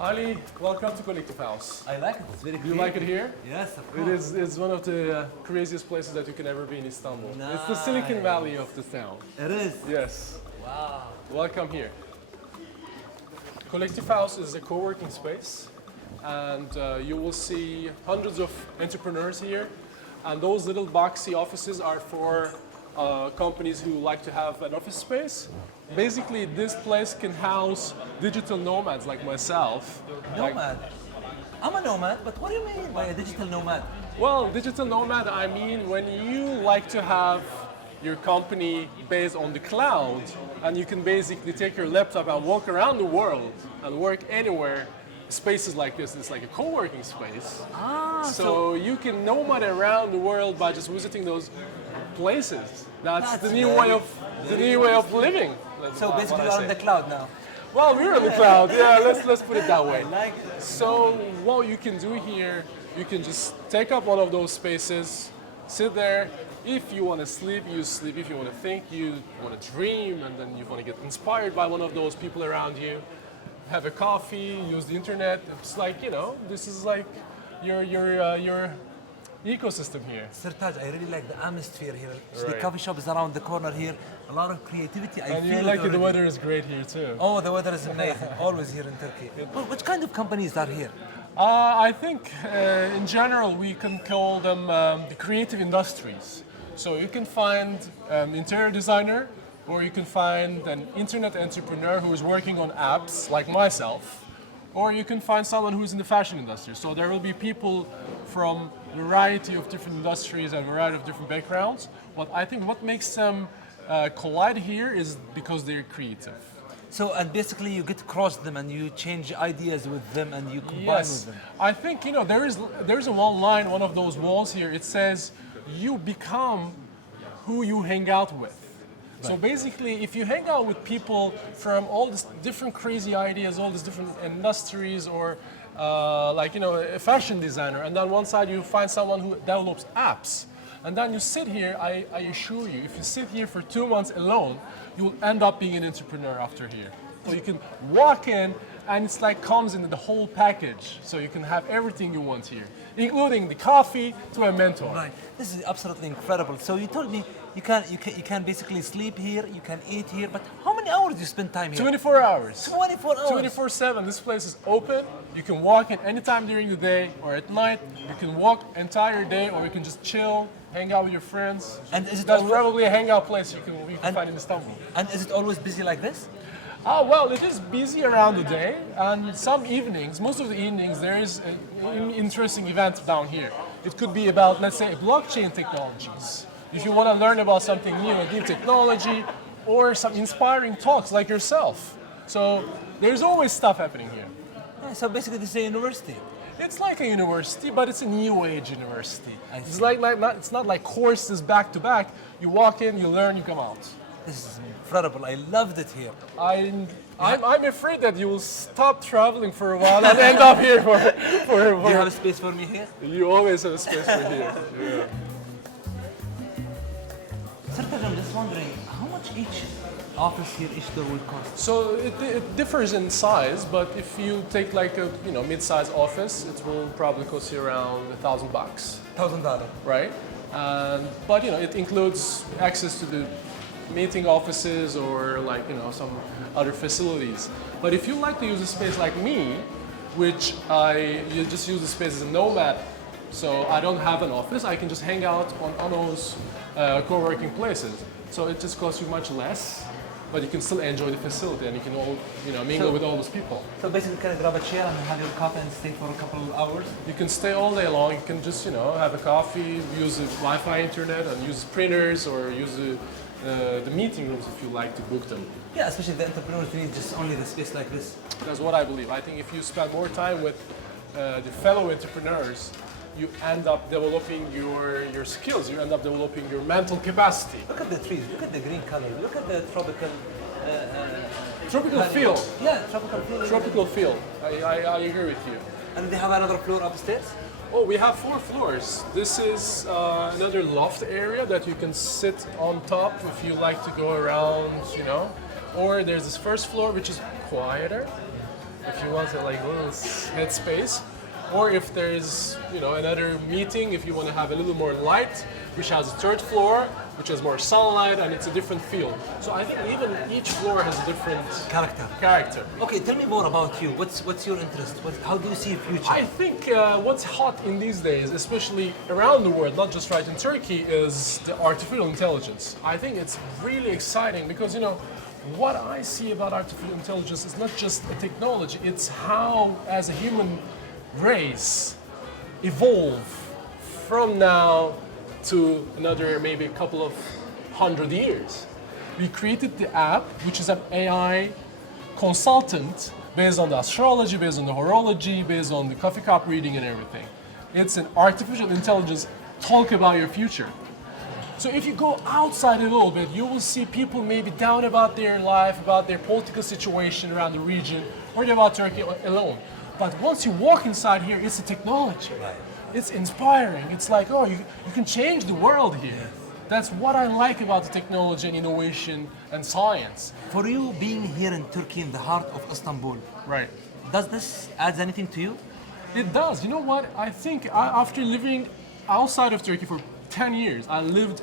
Ali, welcome to Collective House. I like it. It's very Do you like it here? Yes, of It course. is. It's one of the craziest places that you can ever be in Istanbul. It's the Silicon Valley of the town. It is. Yes. Wow. Welcome here. Collective House is a co-working space, and you will see hundreds of entrepreneurs here. And those little boxy offices are for companies who like to have an office space. Basically, this place can house digital nomads like myself. Nomad. I'm a nomad, but what do you mean by a digital nomad? Well, digital nomad, I mean when you like to have your company based on the cloud, and you can basically take your laptop and walk around the world and work anywhere. Spaces like this, it's like a co-working space. So you can nomad around the world by just visiting those places. That's the new way of living. That's So what basically, I you're on say. the cloud now. Well, we're on the cloud. Yeah, let's put it that way. I like it. So what you can do here, you can just take up one of those spaces, sit there. If you want to sleep, you sleep. If you want to think, you want to dream, and then you want to get inspired by one of those people around you. Have a coffee, use the internet. It's like, this is like your ecosystem here. Sertaj, I really like the atmosphere here. The Right. coffee shop is around the corner here. A lot of creativity. I And feel you it like it, the already. weather is great here too. Oh, the weather is amazing. Always here in Turkey. Which kind of companies are here? I think in general we can call them the creative industries. So you can find an interior designer, or you can find an internet entrepreneur who is working on apps like myself, or you can find someone who's in the fashion industry. So there will be people from a variety of different industries and a variety of different backgrounds. But I think what makes them collide here is because they're creative. So, and basically you get to cross them and you change ideas with them and you combine Yes, with them. I think there's a one line, one of those walls here. It says, "You become who you hang out with." So basically, if you hang out with people from all these different crazy ideas, all these different industries, or a fashion designer, and then one side you find someone who develops apps, and then you sit here. I assure you, if you sit here for 2 months alone, you will end up being an entrepreneur after here. So you can walk in, and it's like comes in the whole package. So you can have everything you want here, including the coffee to a mentor. Right. This is absolutely incredible. So you told me you can basically sleep here, you can eat here, but how many hours do you spend time here? 24 hours. 24 hours. 24/7. This place is open. You can walk in anytime during the day or at night. You can walk entire day, or you can just chill, hang out with your friends. And is it That's always- probably a hangout place you can And- find in Istanbul. And is it always busy like this? Well, it is busy around the day, and some evenings, most of the evenings, there is an interesting event down here. It could be about, let's say, blockchain technologies. If you want to learn about something new, a new technology, or some inspiring talks like yourself. So there's always stuff happening here. Yeah, so basically this is a university. It's like a university, but it's a new age university. I It's see. it's not like courses back to back. You walk in, you learn, you come out. This is incredible. I loved it here. I'm afraid that you will stop traveling for a while and end up here for a Do you while. have a space for me here? You always have a space for here. Sertaj, I'm just wondering, how much each office here, each door will cost? So it differs in size, but if you take like a mid-size office, it will probably cost you around $1,000, $1,000. right? But it includes access to the meeting offices or some other facilities. But if you like to use a space like me, which you just use the space as a nomad, so I don't have an office, I can just hang out on those co-working places. So it just costs you much less, but you can still enjoy the facility and you can all mingle with all those people. So basically, can I grab a chair and have your coffee and stay for a couple of hours? You can stay all day long. You can just have a coffee, use the Wi-Fi internet, and use printers or use the meeting rooms if you like to book them. Yeah, especially the entrepreneurs need just only the space like this. That's what I believe. I think if you spend more time with the fellow entrepreneurs, you end up developing your skills. You end up developing your mental capacity. Look at the trees, look at the green color, look at the tropical... Tropical feel. Yeah, tropical feel. Tropical feel. I agree with you. And they have another floor upstairs? Oh, we have 4 floors. This is another loft area that you can sit on top if you like to go around, Or there's this first floor which is quieter. if you want like a little headspace, or if there's another meeting, if you want to have a little more light, which has a third floor, which has more sunlight, and it's a different feel. So I think even each floor has a different character. Okay, tell me more about you. What's your interest? How do you see your future? I think what's hot in these days, especially around the world, not just right in Turkey, is the artificial intelligence. I think it's really exciting because, what I see about artificial intelligence is not just a technology, it's how, as a human race, evolve from now to another maybe a couple of 100 years. We created the app, which is an AI consultant based on the astrology, based on the horology, based on the coffee cup reading and everything. It's an artificial intelligence talk about your future. So if you go outside a little bit, you will see people maybe down about their life, about their political situation around the region, or about Turkey alone. But once you walk inside here, it's a technology. Right. It's inspiring. It's like, oh, you can change the world here. That's what I like about the technology and innovation and science. For you being here in Turkey, in the heart of Istanbul, Right. does this add anything to you? It does. You know what? I think after living outside of Turkey for 10 years, I lived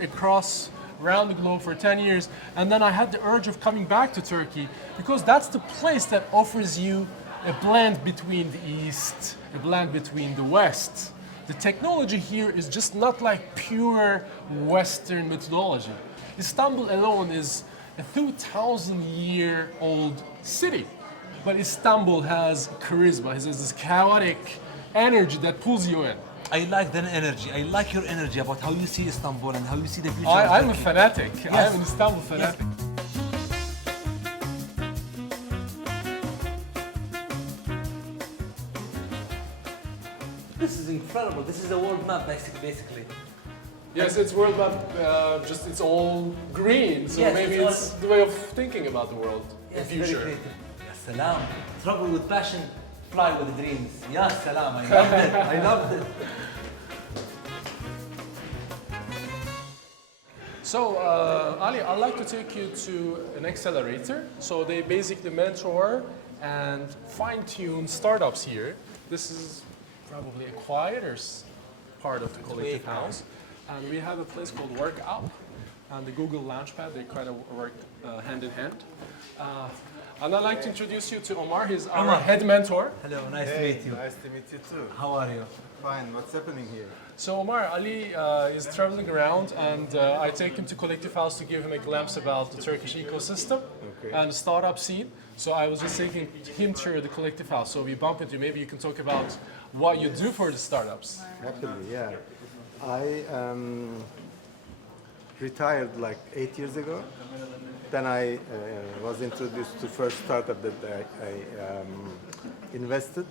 around the globe for 10 years, and then I had the urge of coming back to Turkey because that's the place that offers you a blend between the East, a blend between the West. The technology here is just not like pure Western methodology. Istanbul alone is a 2,000-year-old city, but Istanbul has charisma, it has this chaotic energy that pulls you in. I like the energy. I like your energy about how you see Istanbul and how you see the future. of I'm a Turkey. fanatic. Yes. I'm an Istanbul fanatic. This is incredible. This is a world map, basically. Yes, it's world map, just it's all green, so Yes, maybe it's it's the way of thinking about the world in Yes, very future. creative. Ya salam. Travel with passion, fly with dreams. Ya salam. I loved it. I loved it. So, Ali, I'd like to take you to an accelerator. So they basically mentor and fine-tune startups here. This is probably a quieter part of the collective house. And we have a place called Work Up and the Google Launchpad. They kind of work hand in hand. And I'd like to introduce you to Omar. He's our Omar. head mentor. Hello, nice to Hey, meet you. nice to meet you too. How are you? Fine, what's happening here? So Omar, Ali is traveling around and I take him to Collective House to give him a glimpse about the Turkish ecosystem and the startup scene. So I was just taking him through the Collective House. So we bump into you. Maybe you can talk about what you do for the startups. Happily, yeah. I retired like 8 years ago. Then I was introduced to first startup that I invested.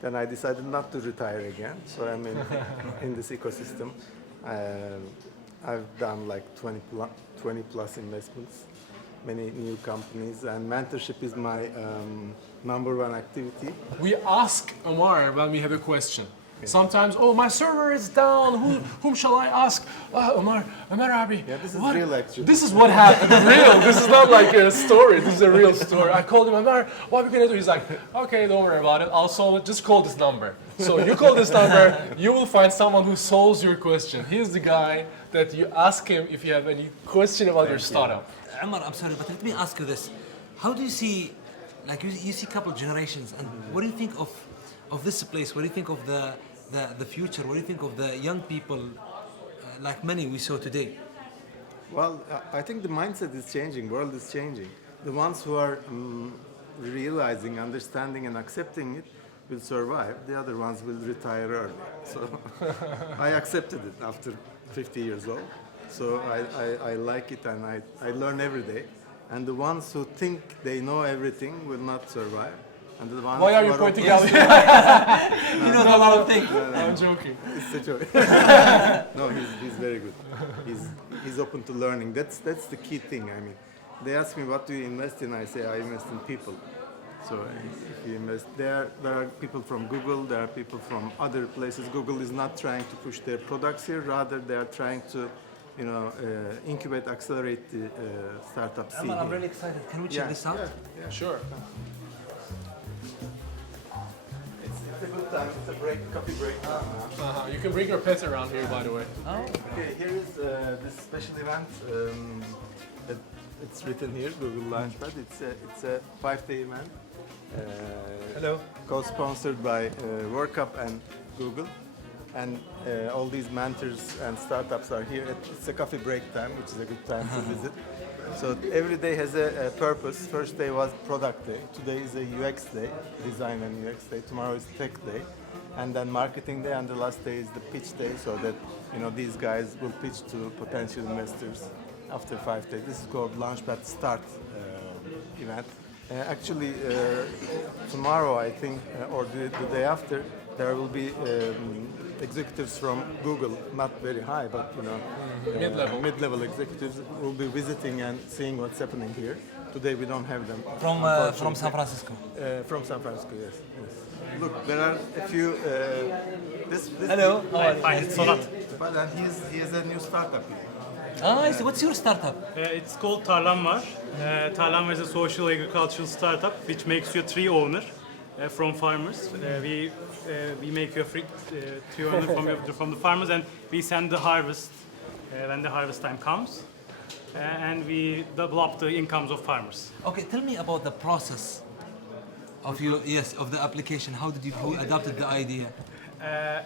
Then I decided not to retire again. So I'm in this ecosystem. I've done like 20 plus investments, many new companies, and mentorship is my number one activity. We ask Omar when we have a question. Sometimes, oh, my server is down. Whom shall I ask? Omar Abi. Yeah, this is what? real actually. This is what happened. Real. This is not like a story. This is a real story. I called him, Omar, what are we gonna do? He's like, okay, don't worry about it. I'll solve it. Just call this number. So you call this number, you will find someone who solves your question. He's the guy that you ask him if you have any question about your startup. Umar, I'm sorry, but let me ask you this. How do you see, like you see a couple generations, and what do you think of this place? What do you think of the future? What do you think of the young people, like many we saw today? Well, I think the mindset is changing, world is changing. The ones who are realizing, understanding and accepting it will survive. The other ones will retire early. So I accepted it after 50 years old. So I like it and I learn every day. And the ones who think they know everything will not survive. And the ones Why are who you pointing open- out? You know a lot of things. I'm joking. It's a joke. No, he's very good. He's open to learning. That's the key thing. I mean, they ask me what do you invest in. I say I invest in people. So if you invest there are people from Google. There are people from other places. Google is not trying to push their products here. Rather, they are trying to, incubate, accelerate the startup scene. Umar, I'm here. really excited. Can we check this out? Yeah. Sure. good time. It's a break, coffee break time now. You can bring your pets around here, by the way. Okay, here is this special event. It's written here, Google Launchpad. It's a 5-day event. Hello. Co-sponsored by World Cup and Google, and all these mentors and startups are here. It's a coffee break time, which is a good time to visit. So every day has a purpose. First day was product day. Today is a UX day, design and UX day. Tomorrow is tech day, and then marketing day, and the last day is the pitch day. So that these guys will pitch to potential investors after 5 days. This is called Launchpad Start event. Actually, tomorrow I think, or the day after, there will be executives from Google, not very high, but mid-level executives will be visiting and seeing what's happening here. Today we don't have them. From San Francisco. From San Francisco, yes. Look, there are a few. This Hello. Hi, it's Sonat. But he has a new startup here. I see. What's your startup? It's called Tarlam Var. Tarlam Var is a social agricultural startup which makes you a tree owner from farmers. We make you a free tree owner from the farmers, and we send the harvest when the harvest time comes, and we double up the incomes of farmers. Okay, tell me about the process of the application. How did you adopted the idea?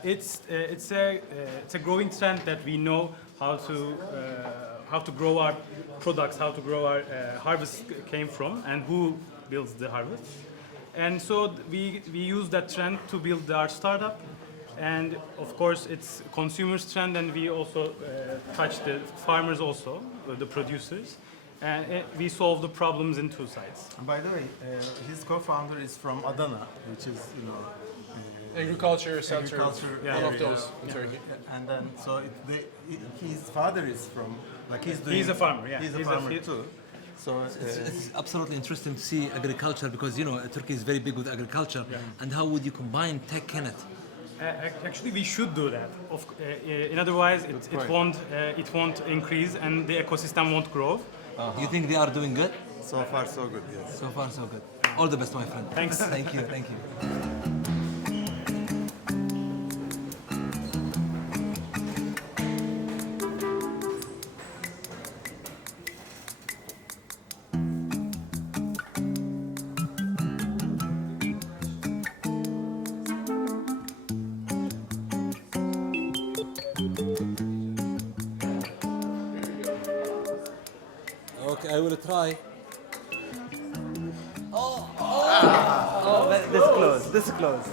It's a growing trend that we know how to grow our products, how to grow our harvest came from, and who builds the harvest. And so we use that trend to build our startup, and of course it's consumers trend, and we also touch the farmers also, the producers, and we solve the problems in two sides. By the way, his co-founder is from Adana, which is Agriculture center, agriculture one of area. those in Turkey. And then his father is from He's a farmer, yeah. He's a He's farmer too. So It's absolutely interesting to see agriculture because Turkey is very big with agriculture. And how would you combine tech in it? Actually, we should do that. In otherwise, it won't increase, and the ecosystem won't grow. Do you think they are doing good? so far so good, yes. So far, so good. All the best, my friend. Thanks. Thank you. Thank you. Okay, I will try. This is close.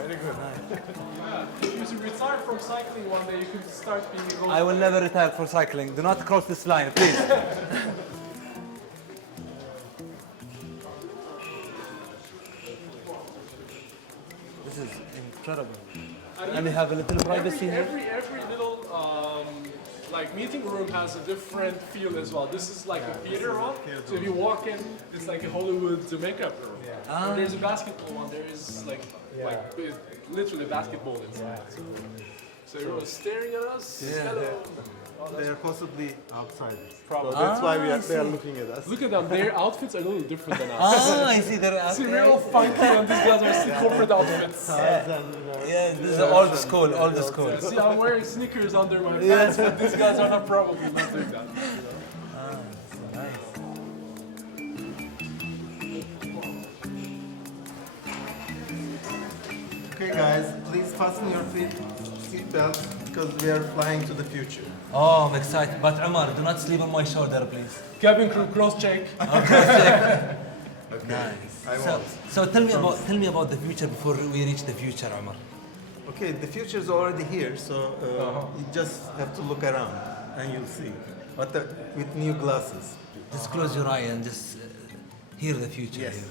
If you retire from cycling one day, you can start being a golfer. I will never retire for cycling. Do not cross this line, please. This is incredible. And you have a little privacy here. Every little meeting room has a different feel as well. This is like a theater room. So if you walk in, it's like a Hollywood makeup room. And there's a basketball one. There is literally basketball inside. So everyone's staring at us. Hello. They are possibly outsiders. Probably. So that's why they are looking at us. Look at them. Their outfits are a little different than us. I see. They're See, we're all funky and these guys are still corporate outfits. Yeah, this is old school, old school. See, I'm wearing sneakers under my pants, but these guys are not probably not doing that. Okay, guys, please fasten your seat belts because we are flying to the future. Oh, I'm excited. But Umar, do not sleep on my shoulder, please. Cabin crew, cross check. Nice. I So, won't. so tell me about the future before we reach the future, Umar. Okay, the future is already here, so you just have to look around and you'll see. But with new glasses. Just close your eye and just hear the future. Yes.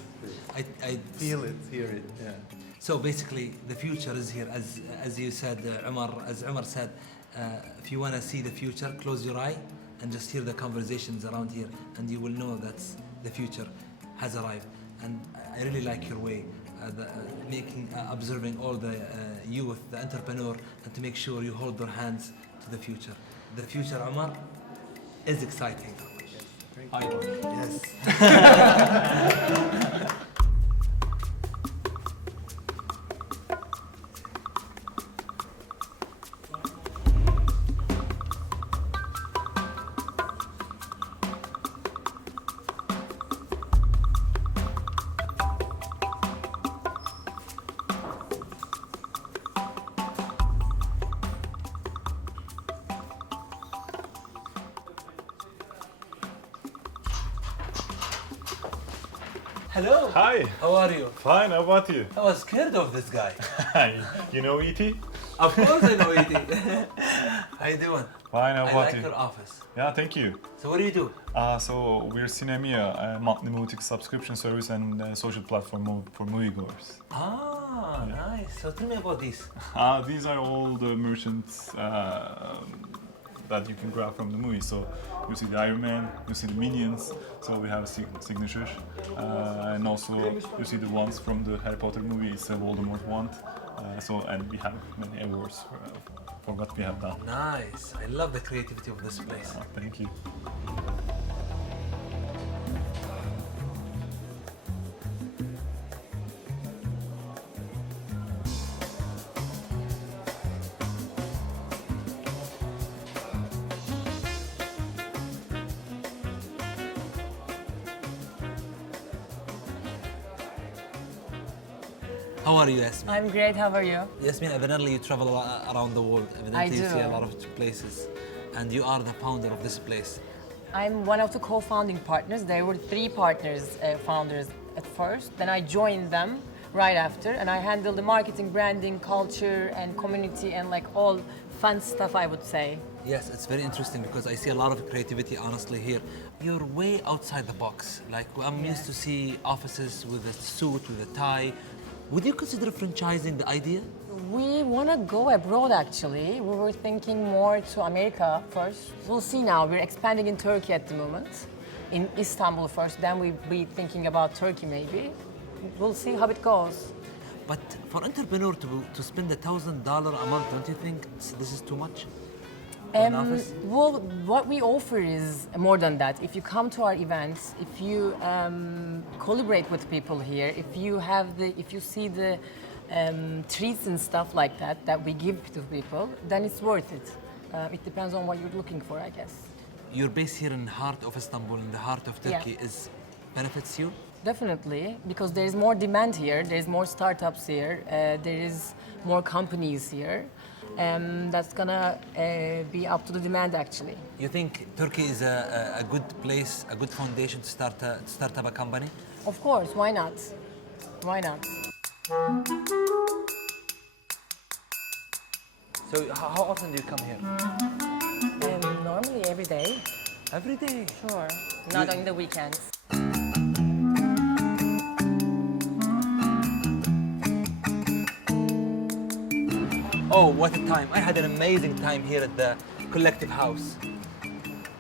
Here. I Feel it, hear it. Yeah. So basically, the future is here, as you said, as Umar said. If you want to see the future, close your eye and just hear the conversations around here, and you will know that the future has arrived. And I really like your way, observing all the youth, the entrepreneur, and to make sure you hold their hands to the future. The future, Umar, is exciting. Yes. Hello. Hi. How are you? Fine, how about you? I was scared of this guy. You know E.T.? Of course I know it. How you doing? Fine, how I about like you? your office. Yeah, thank you. So what do you do? So we're Cinemia, a monthly movie subscription service and social platform for moviegoers. Ah, nice. So tell me about this. These are all the merchants that you can grab from the movie. So you see the Iron Man, you see the Minions, so we have signatures. And also you see the ones from the Harry Potter movie, it's a Voldemort wand. And we have many awards for what we have done. Nice. I love the creativity of this place. Thank you. How are you, Yasmin? I'm great. How are you? Yasmin, evidently you travel around the world. Evidently you do. see a lot of places. And you are the founder of this place. I'm one of the co-founding partners. There were three founders at first. Then I joined them right after, and I handle the marketing, branding, culture, and community, and like all fun stuff, I would say. Yes, it's very interesting because I see a lot of creativity, honestly, here. You're way outside the box. Like, I'm used to see offices with a suit, with a tie. Would you consider franchising the idea? We want to go abroad, actually. We were thinking more to America first. We'll see now. We're expanding in Turkey at the moment, in Istanbul first. Then we'll be thinking about Turkey, maybe. We'll see how it goes. But for entrepreneur to spend $1,000 a month, don't you think this is too much? For an office? Well, what we offer is more than that. If you come to our events, if you collaborate with people here, if you see the treats and stuff like that we give to people, then it's worth it. It depends on what you're looking for, I guess. Your base here in the heart of Istanbul, in the heart of Turkey, benefits you? Definitely, because there is more demand here, there is more startups here, there is more companies here. That's gonna be up to the demand, actually. You think Turkey is a good place, a good foundation to start up a company? Of course, why not? Why not? So how often do you come here? Normally every day, Every day. sure. Not on the weekends. Oh, what a time. I had an amazing time here at the Collective House.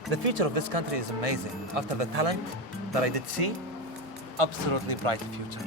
The future of this country is amazing. After the talent that I did see, absolutely bright future.